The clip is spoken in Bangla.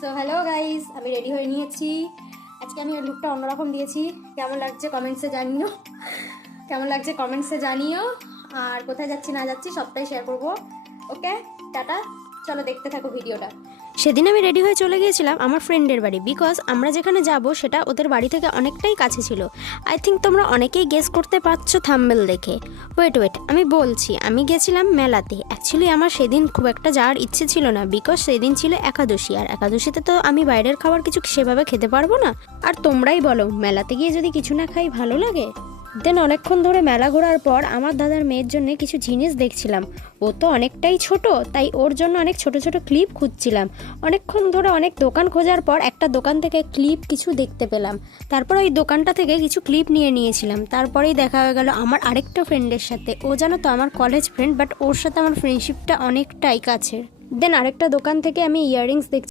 সো হ্যালো গাইস, আমি রেডি হয়ে নিয়েছি। আজকে আমি লুকটা অন্যরকম দিয়েছি। কেমন লাগছে কমেন্টসে জানিও। আর কোথায় যাচ্ছি না যাচ্ছি সবটাই শেয়ার করব। ওকে, টাটা, চলো দেখতে থাকো ভিডিওটা। সেদিন আমি রেডি হয়ে চলে গিয়েছিলাম আমার ফ্রেন্ডের বাড়ি, বিকজ আমরা যেখানে যাব সেটা ওদের বাড়ি থেকে অনেকটাই কাছে ছিল। আই থিঙ্ক তোমরা অনেকেই গেস করতে পারছো থাম্বনেল দেখে। ওয়েট আমি বলছি, আমি গেছিলাম মেলাতে। অ্যাকচুয়ালি আমার সেদিন খুব একটা যাওয়ার ইচ্ছে ছিল না, বিকজ সেদিন ছিল একাদশী, আর একাদশীতে তো আমি বাইরের খাবার কিছু সেভাবে খেতে পারবো না। আর তোমরাই বলো, মেলাতে গিয়ে যদি কিছু না খাই ভালো লাগে? দেন অনেকক্ষণ ধরে মেলা ঘোরার পর আমার দাদার মেয়ের জন্য কিছু জিনিস দেখছিলাম। ও তো অনেকটাই ছোট, তাই ওর জন্য অনেক ছোট ছোট ক্লিপ খুঁজছিলাম। অনেকক্ষণ ধরে অনেক দোকান খোঁজার পর একটা দোকান থেকে ক্লিপ কিছু দেখতে পেলাম। তারপর ওই দোকানটা থেকে কিছু ক্লিপ নিয়েছিলাম। তারপরেই দেখা হয়ে গেল আমার আরেকটা ফ্রেন্ডের সাথে। ও জানো তো আমার কলেজ ফ্রেন্ড, বাট ওর সাথে আমার ফ্রেন্ডশিপটা অনেকটাই কাছের। দেন আরেকটা দোকান থেকে আমি ইয়াররিংস দেখছি।